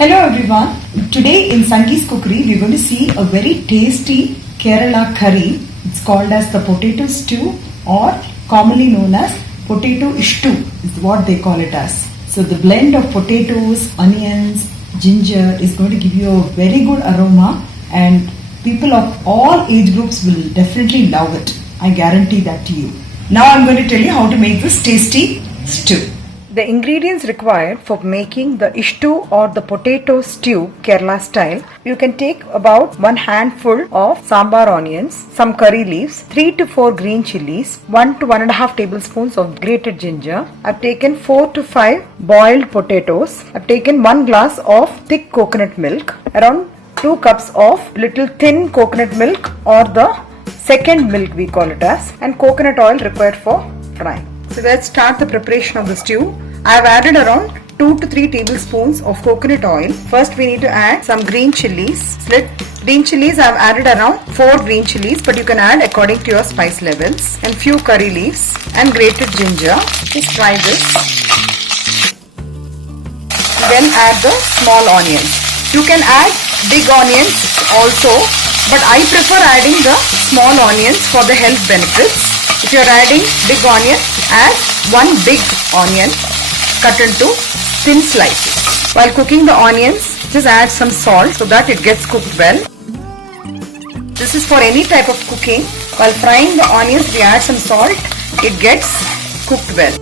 Hello everyone. Today in Sangee's Cookery we are going to see a very tasty Kerala curry. It's called as the potato stew or commonly known as potato ishtu is what they call it as. So the blend of potatoes, onions, ginger is going to give you a very good aroma and people of all age groups will definitely love it. I guarantee that to you. Now I'm going to tell you how to make this tasty stew. The ingredients required for making the ishtu or the potato stew Kerala style, you can take about 1 handful of sambar onions, some curry leaves, 3 to 4 green chilies, 1 to 1.5 tablespoons of grated ginger. I've taken 4 to 5 boiled potatoes. I've taken 1 glass of thick coconut milk, around 2 cups of little thin coconut milk or the second milk we call it as, and coconut oil required for frying. So let's start the preparation of the stew. I have added around 2 to 3 tablespoons of coconut oil. First we need to add some green chilies. Split green chilies I have added around 4 green chilies, but you can add according to your spice levels, and few curry leaves and grated ginger. Just try this. Then add the small onions. You can add big onions also, but I prefer adding the small onions for the health benefits. If you are adding big onion, add 1 big onion cut into thin slices. While cooking the onions, just add some salt so that it gets cooked well. This is for any type of cooking. While frying the onions, we add some salt, it gets cooked well.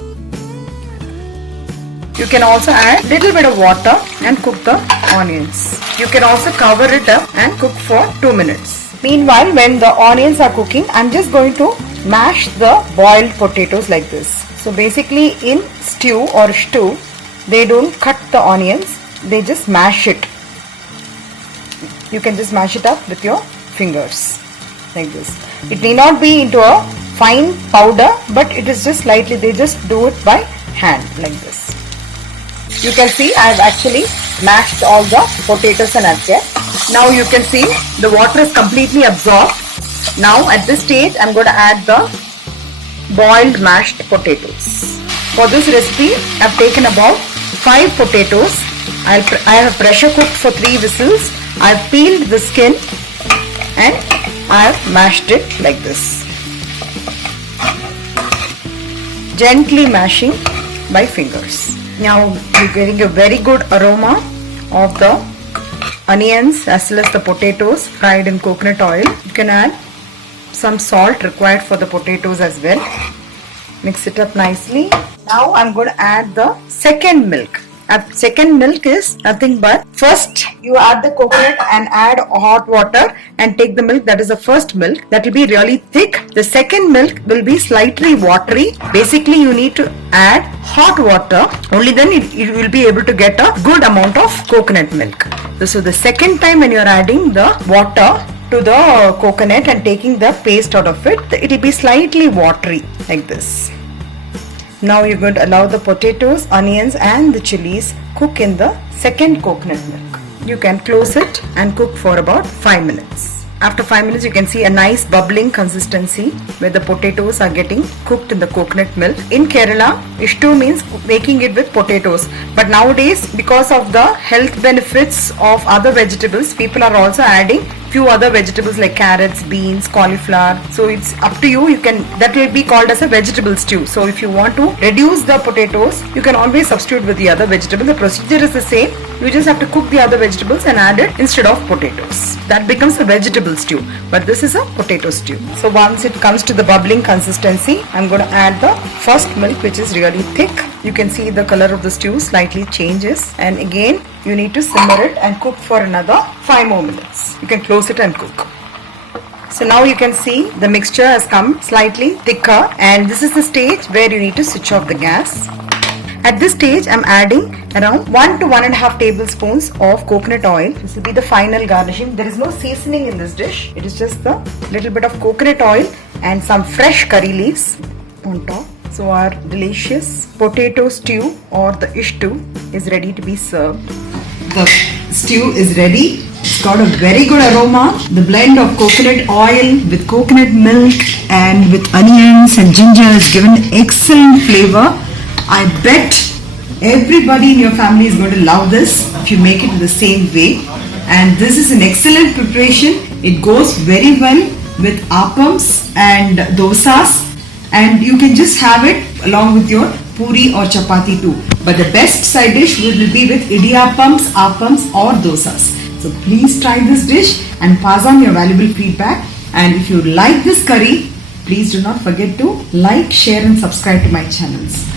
You can also add little bit of water and cook the onions. You can also cover it up and cook for 2 minutes. Meanwhile, when the onions are cooking, I'm just going to mash the boiled potatoes like this. So basically in stew or stew, they don't cut the onions, they just mash it. You can just mash it up with your fingers like this. It may not be into a fine powder, but it is just slightly, they just do it by hand like this. You can see I have actually mashed all the potatoes and egg. Now you can see the water is completely absorbed. Now at this stage I am going to add the boiled mashed potatoes. For this recipe I have taken about 5 potatoes. I have pressure cooked for 3 whistles. I have peeled the skin and I have mashed it like this. Gently mashing by fingers. Now you are getting a very good aroma of the onions as well as the potatoes fried in coconut oil. You can add some salt required for the potatoes as well. Mix it up nicely. Now I'm going to add the second milk. Second milk is nothing but, first you add the coconut and add hot water and take the milk, that is the first milk. That will be really thick. The second milk will be slightly watery. Basically you need to add hot water, only then you will be able to get a good amount of coconut milk. So the second time when you are adding the water to the coconut and taking the paste out of it, it will be slightly watery like this. Now you're going to allow the potatoes, onions and the chilies cook in the second coconut milk. You can close it and cook for about 5 minutes. After 5 minutes you can see a nice bubbling consistency where the potatoes are getting cooked in the coconut milk. In Kerala, ishtu means making it with potatoes. But nowadays, because of the health benefits of other vegetables, people are also adding few other vegetables like carrots, beans, cauliflower. So it's up to you. That will be called as a vegetable stew. So if you want to reduce the potatoes, you can always substitute with the other vegetable. The procedure is the same. You just have to cook the other vegetables and add it instead of potatoes. That becomes a vegetable stew. But this is a potato stew. So once it comes to the bubbling consistency, I'm going to add the first milk, which is really thick. You can see the color of the stew slightly changes, and again you need to simmer it and cook for another 5 more minutes. You can close it and cook. So now you can see the mixture has come slightly thicker, and this is the stage where you need to switch off the gas. At this stage I am adding around 1 to 1.5 tablespoons of coconut oil. This will be the final garnishing. There is no seasoning in this dish. It is just the little bit of coconut oil and some fresh curry leaves on top. So our delicious potato stew or the ishtu is ready to be served. The stew is ready. It's got a very good aroma. The blend of coconut oil with coconut milk and with onions and ginger has given excellent flavor. I bet everybody in your family is going to love this. if you make it in the same way. And this is an excellent preparation. It goes very well with appams and dosas, and you can just have it along with your puri or chapati too. But the best side dish will be with idiyappams, appams or dosas. So please try this dish and pass on your valuable feedback. And if you like this curry, please do not forget to like, share and subscribe to my channels.